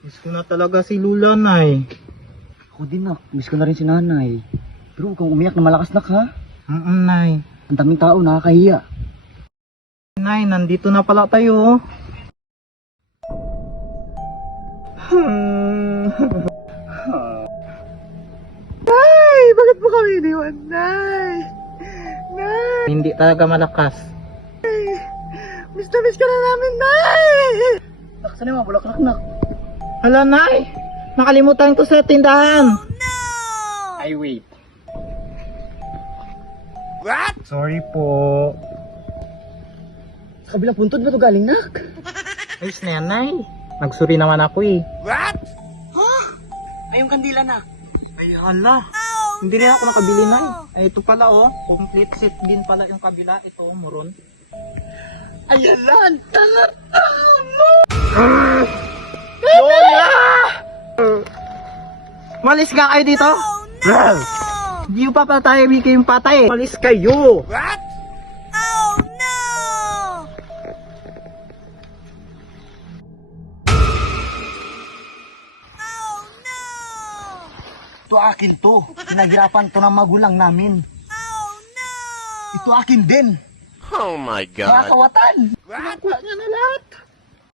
Miss ko na talaga si Lula, Nay. Ako din nak, miss ko na rin si nanay. Pero huwag kang umiyak na malakas nak ha. Nay. Ang daming tao, nakakahiya. Nay, nandito na pala tayo. Nay, bakit mo kami iniwan, Nay? Nay, Hindi talaga malakas. miss na miss ka na namin, Nay! Saan yung mga bulaklak nak? Hala, Nay. Nakalimutan ko sa tindahan. Ay, wait. Sorry po. Sa kabilang puntod ba ito galing, nak? Ayos na yan, Nay. Nagsuri naman ako eh. Ay, yung kandila na. Ay, hala. Hindi rin ako nakabili, Nay. Ay, ito pala oh. Complete set din pala yung kabila. Ito oh, muron. Ayan na, ang tangat! Lola! Malis ka kayo dito? Di pa pa tayo bigay yung patay. Malis kayo. Ito akin to. Pinaghirapan to ng magulang namin. Ito akin din. Oh my God. Mga kawatan. Nakuha niya na lahat.